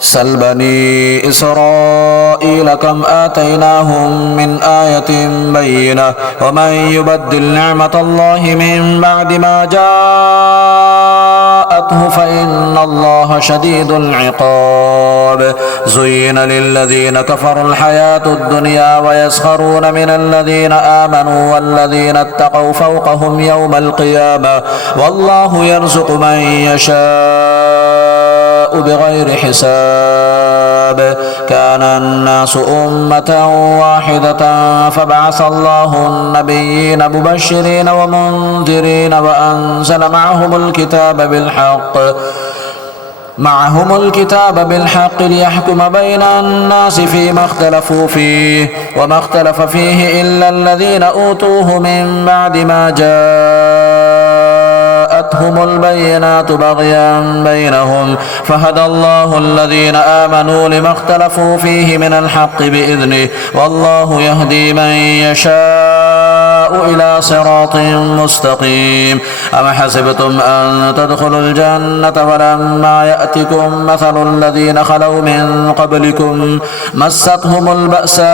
سل بني إسرائيل كم آتيناهم من آية بينة ومن يبدل نعمة الله من بعد ما جاءته فإن الله شديد العقاب زين للذين كفروا الحياة الدنيا ويسخرون من الذين آمنوا والذين اتقوا فوقهم يوم القيامة والله يرزق من يشاء بغير حساب كان الناس أمة واحدة فبعث الله النبيين مبشرين ومنذرين وأنزل معهم الكتاب بالحق ليحكم بين الناس فيما اختلفوا فيه وما اختلف فيه إلا الذين أوتوه من بعد ما جاءتهم البينات بغيا بينهم فهدى الله الذين آمنوا لما اختلفوا فيه من الحق بإذنه والله يهدي من يشاء إلى صراط مستقيم أم حسبتم أن تدخلوا الجنة ولما يأتكم مثل الذين خلوا من قبلكم مستهم البأساء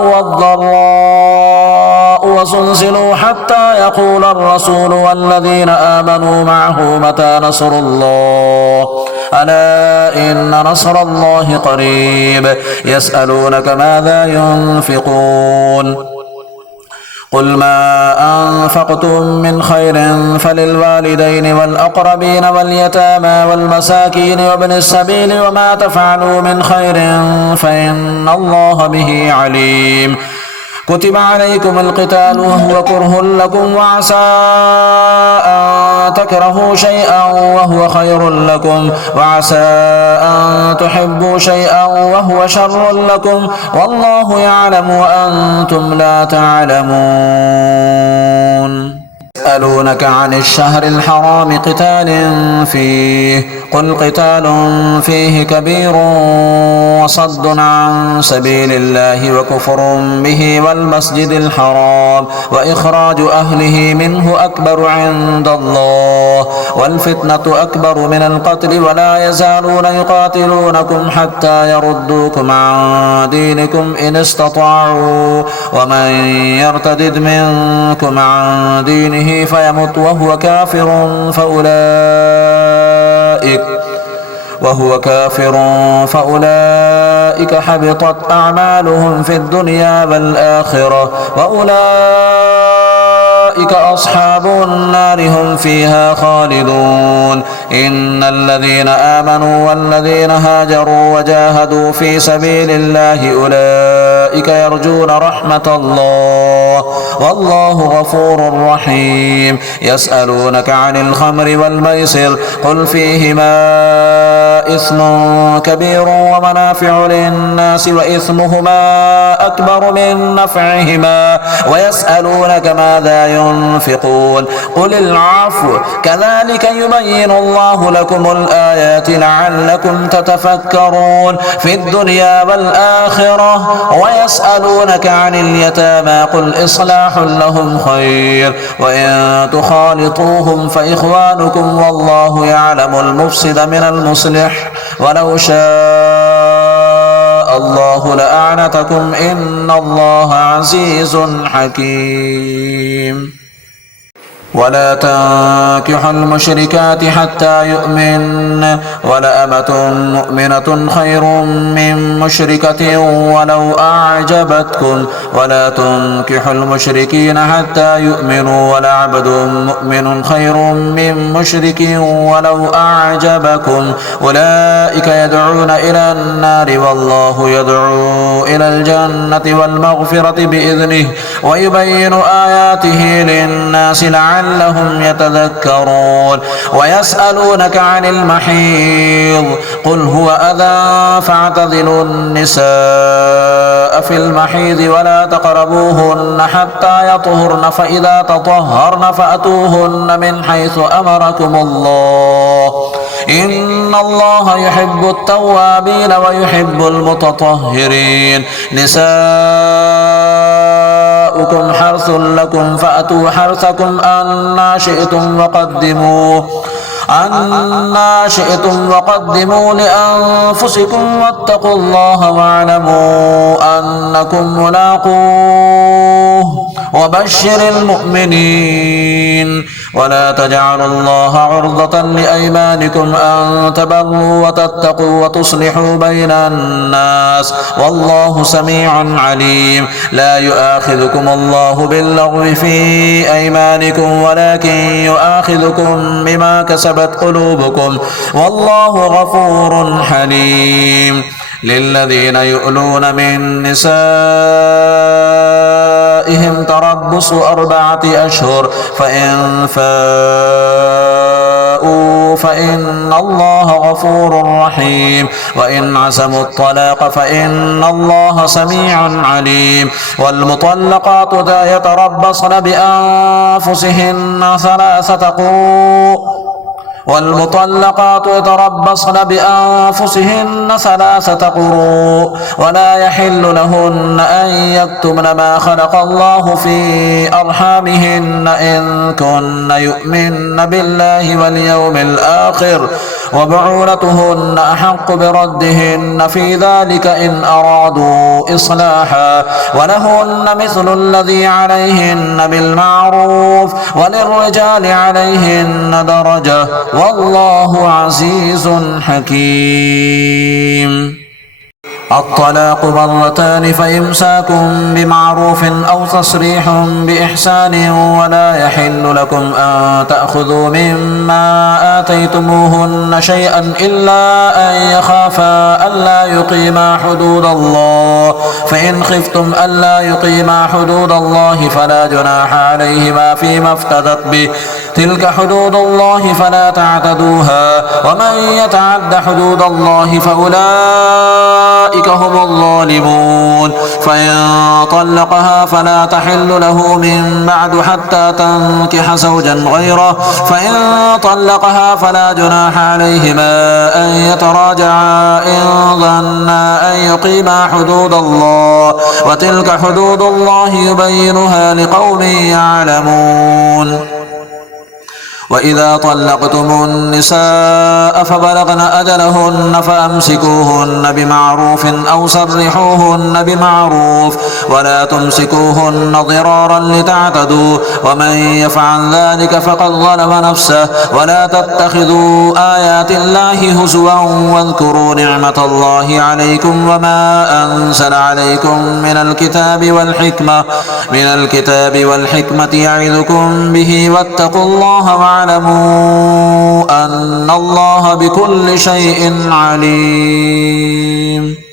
والضراء وزلزلوا حتى يقول الرسول والذين آمنوا معه متى نصر الله ألا إن نصر الله قريب يسألونك ماذا ينفقون قل ما أنفقتم من خير فللوالدين والأقربين واليتامى والمساكين وابن السبيل وما تفعلوا من خير فإن الله به عليم كتب عليكم القتال وهو كره لكم وعسى أن تكرهوا شيئا وهو خير لكم وعسى أن تحبوا شيئا وهو شر لكم والله يعلم وأنتم لا تعلمون يسألونك عن الشهر الحرام قتال فيه قل قتال فيه كبير وصد عن سبيل الله وكفر به والمسجد الحرام وإخراج أهله منه أكبر عند الله والفتنة أكبر من القتل ولا يزالون يقاتلونكم حتى يردوكم عن دينكم إن استطاعوا ومن يرتدد منكم عن دينه فيمت وهو كافر فأولئك حبطت أعمالهم في الدنيا والآخرة وأولئك أصحاب النار هم فيها خالدون إن الذين آمنوا والذين هاجروا وجاهدوا في سبيل الله أولئك يرجون رحمة الله والله غفور رحيم يسألونك عن الخمر والميسر قل فيهما إثم كبير ومنافع للناس وإثمهما أكبر من نفعهما ويسألونك ماذا ينفقون قل العفو كذلك يبين الله لكم الآيات لعلكم تتفكرون في الدنيا والآخرة ويسألونك عن اليتامى قل إصلاح لهم خير وإن تخالطوهم فإخوانكم والله يعلم المفسد من المصلح ولو شاء الله لأعنتكم إن الله عزيز حكيم ولا تنكحوا المشركات حتى يؤمن ولأمة مؤمنة خير من مشركة ولو أعجبتكم ولا تنكحوا المشركين حتى يؤمنوا ولعبد مؤمن خير من مشرك ولو أعجبكم أولئك يدعون إلى النار والله يدعو إلى الجنة والمغفرة بإذنه ويبين آياته للناس لعلهم يتذكرون ويسألونك عن المحيض قل هو أذى فاعتزلوا النساء في المحيض ولا تقربوهن حتى يطهرن فإذا تطهرن فأتوهن من حيث أمركم الله إن الله يحب التوابين ويحب المتطهرين نساؤكم حرث لكم فأتوا حرثكم أن شئتم عنا شئتم وقدموا لأنفسكم واتقوا الله واعلموا أنكم ملاقوه وبشر المؤمنين ولا تجعلوا الله عرضة لأيمانكم أن تبروا وتتقوا وتصلحوا بين الناس والله سميع عليم لا يؤاخذكم الله باللغو في أيمانكم ولكن يؤاخذكم بما كسبت قلوبكم والله غفور حليم للذين يؤلون من نسائهم تربص 4 أشهر فإن فاءوا فإن الله غفور رحيم وإن عزموا الطلاق فإن الله سميع عليم والمطلقات يتربصن بأنفسهن 3 قروء ولا يحل لهن أن يكتمن ما خلق الله في أرحامهن إن كن يؤمن بالله واليوم الآخر وبعولتهن أحق بردهن في ذلك إن أرادوا إصلاحا ولهن مثل الذي عليهن بالمعروف وللرجال عليهن درجة والله عزيز حكيم الطلاق مرتان فإمساك بمعروف أو تصريح بإحسان ولا يحل لكم أن تأخذوا مما آتيتموهن شيئا إلا أن يخافا ألا يقيما حدود الله فإن خفتم ألا يقيما حدود الله فلا جناح عليهما فيما افتدت به تلك حدود الله فلا تعتدوها ومن يتعد حدود الله فأولئك هم الظالمون فإن طلقها فلا تحل له من بعد حتى تنكح زوجا غيره فإن طلقها فلا جناح عليهما أن يتراجعا إن ظنا أن يقيما حدود الله وتلك حدود الله يبينها لقوم يعلمون وإذا طلقتم النساء فبلغن أجلهن فأمسكوهن بمعروف أو سرحوهن بمعروف ولا تمسكوهن ضرارا لتعتدوا ومن يفعل ذلك فقد ظلم نفسه ولا تتخذوا آيات الله هزوا واذكروا نعمة الله عليكم وما أنزل عليكم من الكتاب والحكمة يعظكم به واتقوا الله واعلموا أن الله بكل شيء عليم